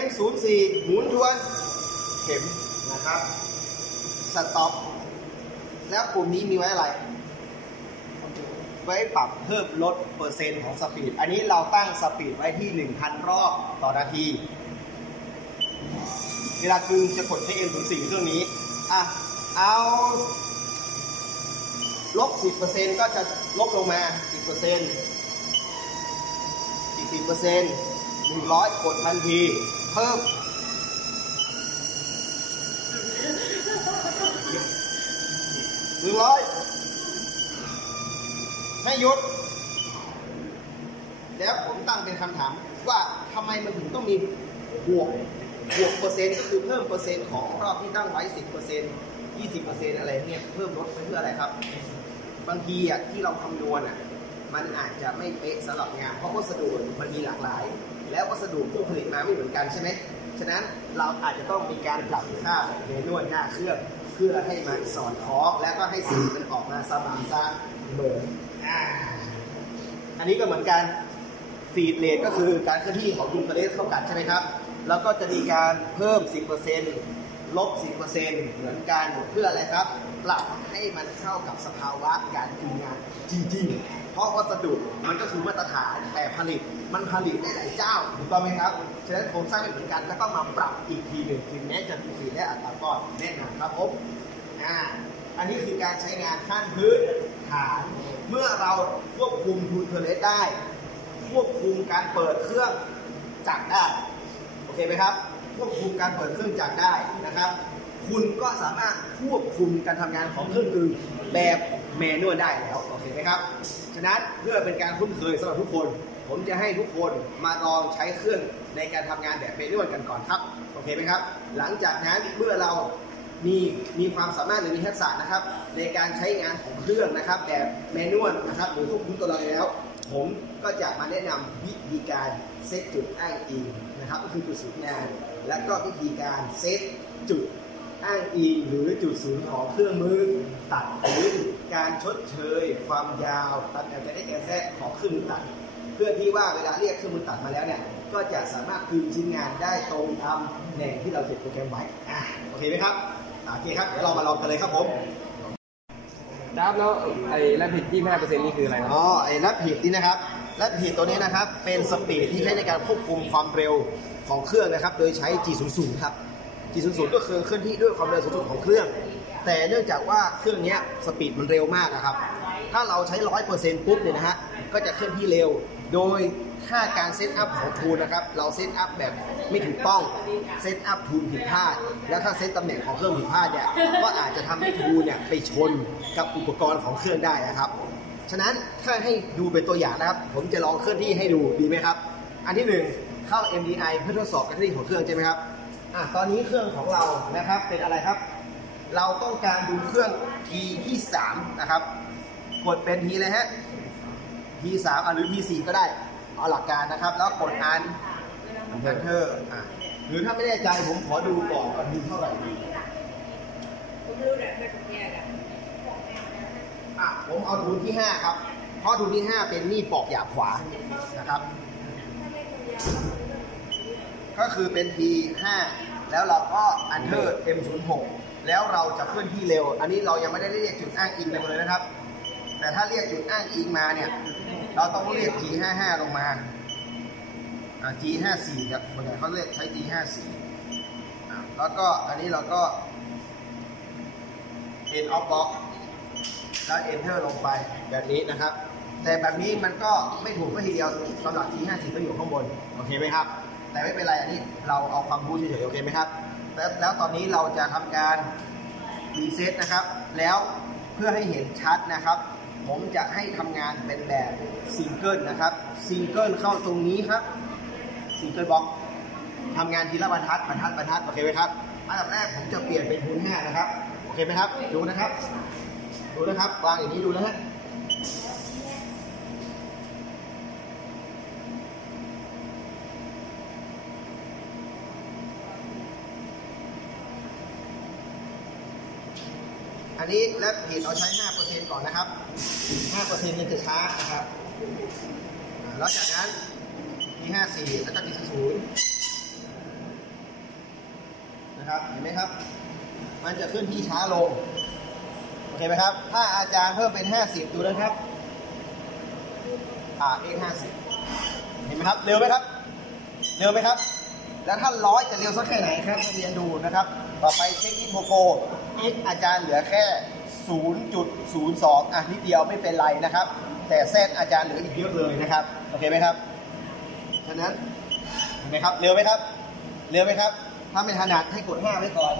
M04 หมุนทวนเข็มนะครับสต็อปแล้วปุ่มนี้มีไว้อะไรไว้ปรับเพิ่มลดเปอร์เซ็นต์ของสปีดอันนี้เราตั้งสปีดไว้ที่ 1,000 รอบต่อนาทีเวลาคือจะกดใช้ M04 เครื่องนี้เอาลบ 10% ก็จะลบลงมา 10% อีก 10% 100 กดทันทีเพิ่ม100ให้หยุดแล้วผมตั้งเป็นคำถามว่าทำไมมันถึงต้องมีบวกเปอร์เซ็นต์ก็คือเพิ่มเปอร์เซ็นต์ของรอบที่ตั้งไว้ 10% 20% อะไรเนี่ยเพิ่มลดไปเพื่ออะไรครับบางทีที่เราคำนวณมันอาจจะไม่เป๊ะสำหรับงานเพราะวัสดุมันมีหลากหลายแล้ววัสดุผู้ผลิตมาไม่เหมือนกันใช่ไหมฉะนั้นเราอาจจะต้องมีการปรับค่าเมนวลหน้าเครื่องเพื่อให้มันสอดคล้องและก็ให้สีมันออกมาสม่ำเสมออันนี้ก็เหมือนกันฟีดเรทก็คือการเคลื่อนที่ของดุลเพลสเข้ากันใช่ไหมครับแล้วก็จะมีการเพิ่ม 10% ลบ 10% เหมือนกันเพื่ออะไรครับปรับให้มันเข้ากับสภาวะการทำงานจริงๆเพราะวัสดุมันก็คือมาตรฐานแต่ผลิตได้หลายเจ้าถูกต้องไหมครับฉะนั้นโครงสร้างไม่เหมือนกันแล้วก็มาปรับอีกทีหนึ่งถึงแม้จะมีฟีดและอัตราก้อนแน่นอนครับผมอันนี้คือการใช้งานขั้นพื้นฐานเมื่อเราควบคุมดุลเพลสได้ควบคุมการเปิดเครื่องจักรได้โอเคไหมครับควบคุมการเปิดเครื่องจักรได้นะครับคุณก็สามารถควบคุมการทำงานของเครื่องกลึงแบบแมนนวลได้แล้วโอเคไหมครับฉะนั้นเพื่อเป็นการคุ้นเคยสำหรับทุกคนผมจะให้ทุกคนมาลองใช้เครื่องในการทำงานแบบแมนนวลกันก่อนครับโอเคไหมครับหลังจากนั้นเมื่อเรามีความสามารถหรือมีทักษะนะครับในการใช้งานของเครื่องนะครับแบบแมนนวลนะครับหรือควบคุมตัวเราแล้วผ ผมก็จะมาแนะนำวิธีการเซตจุดอ้างอิงนะครับก็คือจุดศูนย์งานและก็วิธีการเซตจุดอ้างอิงหรือจุดศูนย์ของเครื่องมือตัดหรือการชดเชยความยาวตำแหน่งจะได้แก่แทรกของเครื่องมือตัดเพื่อที่ว่าเวลาเรียกเครื่องมือตัดมาแล้วเนี่ยก็จะสามารถคืนชิ้นงานได้ตรงตามแหน่งที่เราเขียนโปรแกรมไว้โอเคไหมครับโอเคครับเดี๋ยวเรามาลองกันเลยครับผมครับแล้วไอ้แรปผิด25%นี่คืออะไรครับไอ้แรปผิดนี่นะครับแรปผิดตัวนี้นะครับเป็นสปีดที่ใช้ในการควบคุมความเร็วของเครื่องนะครับโดยใช้ G00 ครับ G00 ก็คือเคลื่อนที่ด้วยความเร็วสูงสุดของเครื่องแต่เนื่องจากว่าเครื่องนี้สปีดมันเร็วมากนะครับถ้าเราใช้ 100% ปุ๊บเนี่ยนะฮะก็จะเคลื่อนที่เร็วโดยถ้าการเซตอัพของทูลนะครับเราเซตอัพแบบไม่ถูกต้องเซตอัพทูลผิดพลาดแล้วถ้าเซตตำแหน่งของเครื่องผิดพลาดเนี่ยก็อาจจะทำให้ทูลเนี่ยไปชนกับอุปกรณ์ของเครื่องได้นะครับฉะนั้นถ้าให้ดูเป็นตัวอย่างนะครับผมจะลองเคลื่อนที่ให้ดูดีไหมครับอันที่1เข้า MDI เพื่อทดสอบการเคลื่อนที่ของเครื่องใช่ไหมครับตอนนี้เครื่องของเรานะครับเป็นอะไรครับเราต้องการดูเครื่อง T ที่3นะครับกดเป็น T เลยฮะ T 3หรือ T 4ก็ได้เอาหลักการนะครับแล้วกดEnter หรือถ้าไม่แน่ใจผมขอดูก่อนว่าดูเท่าไหร่ดีผมเอาทูลที่5ครับเพราะทูลที่5เป็นมีดปอกหยาบขวานะครับก็คือเป็น T5 แล้วเราก็ Enter M06 แล้วเราจะเคลื่อนที่เร็วอันนี้เรายังไม่ได้เรียกจุดอ้างอิงเลยนะครับแต่ถ้าเรียกจุดอ้างอิงมาเนี่ยเราต้องเรียก G55 ลงมาG54 ครับส่วนใหญ่เขาเรียกใช้ G54 แล้วก็อันนี้เราก็ End of Block แล้ว Enter ลงไปแบบนี้นะครับแต่แบบนี้มันก็ไม่ถูกทีเดียวสำหรับ G50 ก็อยู่ข้างบนโอเคไหมครับแต่ไม่เป็นไรอันนี้เราเอาความรู้เฉยๆโอเคไหมครับแล้วตอนนี้เราจะทำการรีเซ็ตนะครับแล้วเพื่อให้เห็นชัดนะครับผมจะให้ทำงานเป็นแบบซิงเกิลนะครับซิงเกิลเข้าตรงนี้ครับซิงเกิลบล็อกทำงานทีละบรรทัดโอเคไหมครับอันดับแรกผมจะเปลี่ยนเป็นคูณ5นะครับโอเคไหมครับดูนะครับวางอย่างนี้ดูนะฮะอันนี้แรปผิดเราใช้ 5% ก่อนนะครับ 5% มันจะช้านะครับแล้วจากนั้นที่54แล้วก็ที่0นะครับเห็นไหมครับมันจะขึ้นที่ช้าลงโอเคไหมครับถ้าอาจารย์เพิ่มเป็น50ดูนะครับ50เห็นไหมครับเร็วไหมครับแล้วถ้า100จะเร็วสักแค่ไหนครับเรียนดูนะครับต่อไปเช็คที่โปรโกอาจารย์เหลือแค่ 0.02 นิดเดียวไม่เป็นไรนะครับแต่เส้นอาจารย์เหลืออีกเยอะเลยนะครับโอเคไหมครับฉะนั้นเห็นไหมครับเร็วไหมครับถ้าไม่ถนัดให้กด5ไว้ก่อน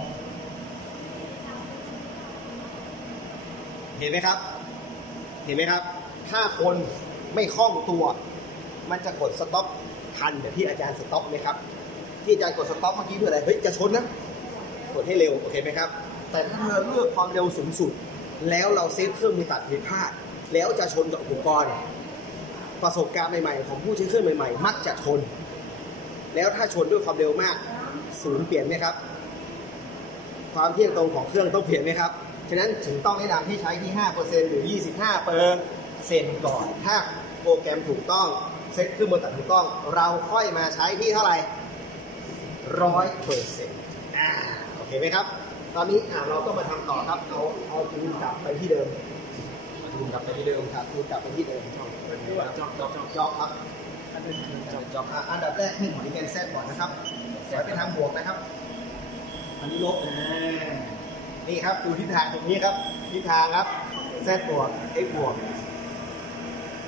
เห็นไหมครับถ้าคนไม่คล่องตัวมันจะกดสต็อปทันแบบที่อาจารย์สต็อปไหมครับที่อาจารย์กดสต็อปเมื่อกี้เพื่ออะไรจะชนนะกดให้เร็วโอเคไหมครับแต่ถ้าเธอเลือกความเร็วสูงสุดแล้วเราเซตเครื่องมือตัดผิดพลาดแล้วจะชนกับอุปกรณ์ประสบการณ์ใหม่ๆของผู้ใช้เครื่องใหม่ๆมักจะชนแล้วถ้าชนด้วยความเร็วมากศูนย์เปลี่ยนไหมครับความเที่ยงตรงของเครื่องต้องเปลี่ยนไหมครับฉะนั้นถึงต้องแนะนำที่ใช้ที่ 5% หรือ 25% ก่อนถ้าโปรแกรมถูกต้องเซตเครื่องมือตัดถูกต้องเราค่อยมาใช้ที่เท่าไหร่ 100%โอเคไหมครับตอนนี้เราต้องมาทำต่อครับเอาทูลกลับไปที่เดิมครับทูลกลับไปที่เดิมจอบครับอันดับแรกให้หมายเป็นแซดก่อนนะครับถอยไปทางบวกนะครับอันนี้ลบนี่ครับดูทิศทางตรงนี้ครับทิศทางครับแซดบวก x บวก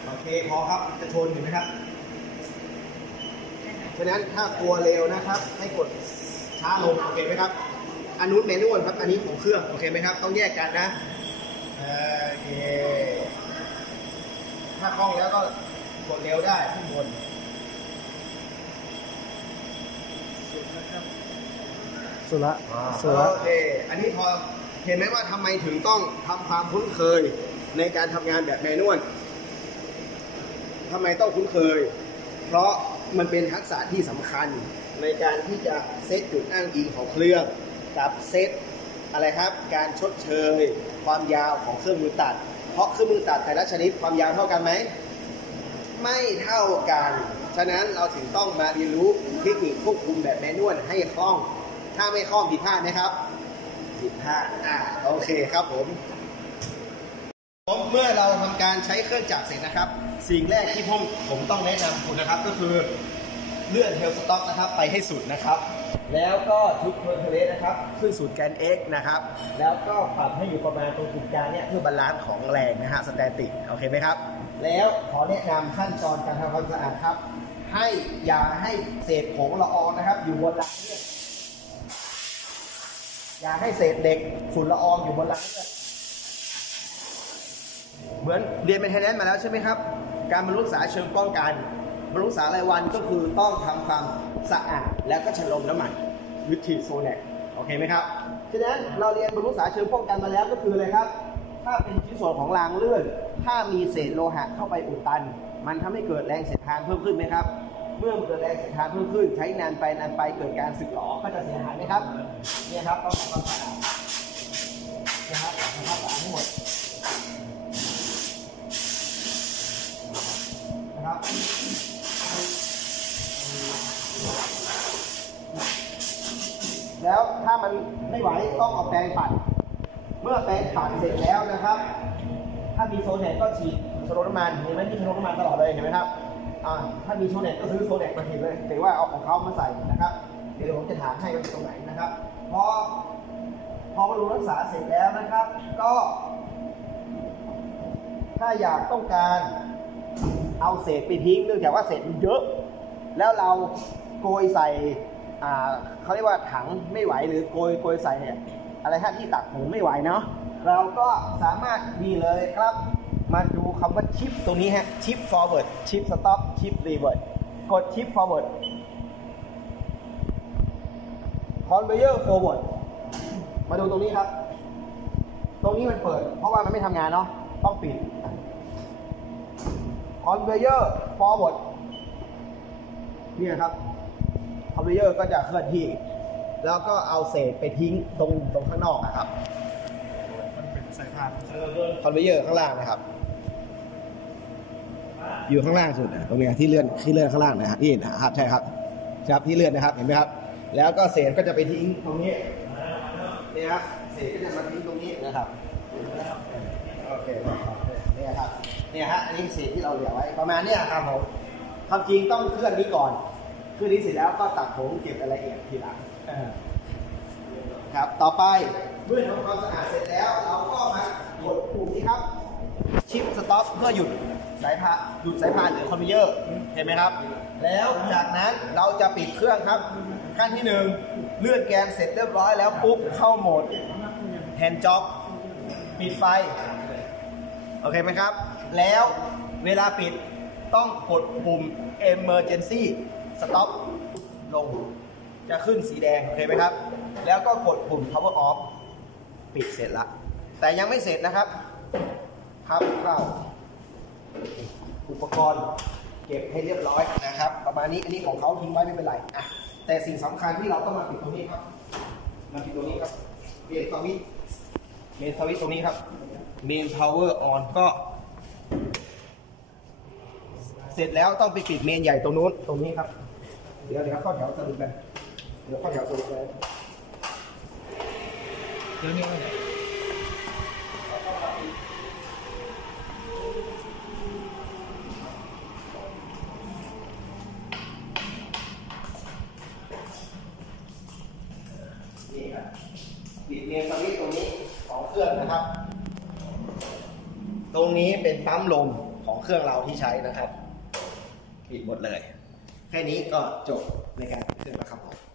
โอเคพอครับจะชนเห็นไหมครับฉะนั้นถ้ากลัวเร็วนะครับให้กดช้าลงโอเคไหมครับอันนู้นแมนนวลครับอันนี้ของเครื่องโอเคไหมครับต้องแยกกันนะโอเคถ้าคล่องแล้วก็กดเร็วได้ขึ้นบนสุระโอเคอันนี้พอเห็นไหมว่าทำไมถึงต้องทำความคุ้นเคยในการทำงานแบบแมนนวล ทำไมต้องคุ้นเคยเพราะมันเป็นทักษะที่สำคัญในการที่จะเซตจุดอ้างอิงของเครื่องกับเซตอะไรครับการชดเชยความยาวของเครื่องมือตัดเพราะเครื่องมือตัดแต่ละชนิดความยาวเท่ากันไหมไม่เท่ากันฉะนั้นเราถึงต้องมาเรียนรู้เทคนิคควบคุมแบบแมนนวลให้คล่องถ้าไม่คล่องผิดพลาดไหมครับผิดพลาดโอเคครับผมเมื่อเราทำการใช้เครื่องจักรเสร็จนะครับสิ่งแรกที่ผมต้องแนะนำคุณนะครับก็คือเลื่อนเทลสต็อกนะครับไปให้สุดนะครับแล้วก็ชุดเพอร์เทเลสนะครับขึ้นสู่แกน X นะครับแล้วก็ปรับให้อยู่ประมาณตรงจุดกลางเนี่ยเพื่อบาลานซ์ของแรงนะฮะสแตติกโอเคไหมครับแล้วขอแนะนำขั้นตอนการทำความสะอาดครับอย่าให้เศษผงละอองนะครับอยู่บนรางเลื่อนอย่าให้เศษเด็กฝุ่นละอองอยู่บนรางเลื่อนเหมือนเรียนเป็นไทแนนซ์มาแล้วใช่ไหมครับการบรรลุศึกษาเชิงป้องกันบรรลุศึกษารายวันก็คือต้องทำความสะอาดแล้วก็ชะลมน้ำมันวิธีโซแนกโอเคไหมครับฉะนั้นเราเรียนบรรลุศึกษาเชิงป้องกันมาแล้วก็คืออะไรครับถ้าเป็นชิ้นส่วนของรางเลื่อนถ้ามีเศษโลหะเข้าไปอุดตันมันทำให้เกิดแรงเสียดทานเพิ่มขึ้นไหมครับเมื่อเกิดแรงเสียดทานเพิ่มขึ้นใช้นานไปเกิดการสึกหรอก็จะเสียหายไหมครับเนี่ยครับต้องทำความสะอาดนะครับทำความสะอาดให้หมดนะครับแล้วถ้ามันไม่ไหวต้องเอาแปรงปัดเมื่อแปรงปัดเสร็จแล้วนะครับถ้ามีโซเน็ตก็ฉีดชโลน้ำมันเห็นไหมที่ชโลน้ำมันตลอดเลยเห็นไหมครับถ้ามีโซเน็ตก็ซื้อโซเน็ตมาฉีดเลยแต่ว่าเอาของเขามาใส่นะครับเดี๋ยวผมจะถามให้ว่าตรงไหนนะครับพอบำรุงรักษาเสร็จแล้วนะครับก็ถ้าอยากต้องการเอาเศษไปทิ้งเนื่องจากว่าเศษมันเยอะแล้วเราโกยใส่เขาเรียกว่าถังไม่ไหวหรือโกยใส่อะไรที่ตักผงไม่ไหวเนาะเราก็สามารถดีเลยครับมาดูคำว่าชิปตรงนี้ฮะชิป forward ชิป stop ชิป reverse กดชิป forward conveyor forward มาดูตรงนี้ครับตรงนี้มันเปิดเพราะว่ามันไม่ทำงานเนาะต้องปิดconveyor forward นี่ครับ conveyor ก็จะเคลื่อนที่แล้วก็เอาเศษไปทิ้งตรงข้างนอกนะครับมันเป็นสายพาน conveyor ข้างล่างนะครับอยู่ข้างล่างสุดตรงนี้ที่เลื่อนข้างล่างนะครับที่นะครับใช่ครับที่เลื่อนนะครับเห็นไหมครับแล้วก็เศษก็จะไปทิ้งตรงนี้นี่ครับเศษก็จะมาทิ้งตรงนี้นะครับโอเคนี่ครับเนี่ยฮะอันนี้เศษที่เราเหลือไว้ประมาณนี้ครับผมความจริงต้องเคลื่อนนี้ก่อนเคลื่อนนี้เสร็จแล้วก็ตัดผงเก็บรายละเอียดทีหลังครับต่อไปเมื่อทำความสะอาดเสร็จแล้วเราก็มากดปุ่มนี้ครับชิปสต็อปเพื่อหยุดสายพานหรือคอนเวเยอร์เห็นไหมครับแล้วจากนั้นเราจะปิดเครื่องครับขั้นที่1เลื่อนแกนเสร็จเรียบร้อยแล้วปุ๊บเข้าโหมดแฮนด์จ็อบปิดไฟโอเคไหมครับแล้วเวลาปิดต้องกดปุ่ม Emergency Stop ลงจะขึ้นสีแดงโอเคไหมครับแล้วก็กดปุ่ม Power Off ปิดเสร็จละแต่ยังไม่เสร็จนะครับพับเข้าอุปกรณ์เก็บให้เรียบร้อยนะครับประมาณนี้อันนี้ของเขาทิ้งไว้ไม่เป็นไรแต่สิ่งสำคัญที่เราต้องมาปิดตรงนี้ครับมาปิดตรงนี้ครับเมนสวิตช์ตรงนี้ครับเมน power on ก็เสร็จแล้วต้องไปปิดเมนใหญ่ตรงนู้นตรงนี้ครับเดี๋ยวเข้าแถวสรุปกันเดี๋ยวนี้นี่ครับปิดเมนสวิตช์ตรงนี้ของเครื่องนะครับตรงนี้เป็นปั๊มลมของเครื่องเราที่ใช้นะครับปิดหมดเลยแค่นี้ก็จบในการเครื่องแล้วครับผม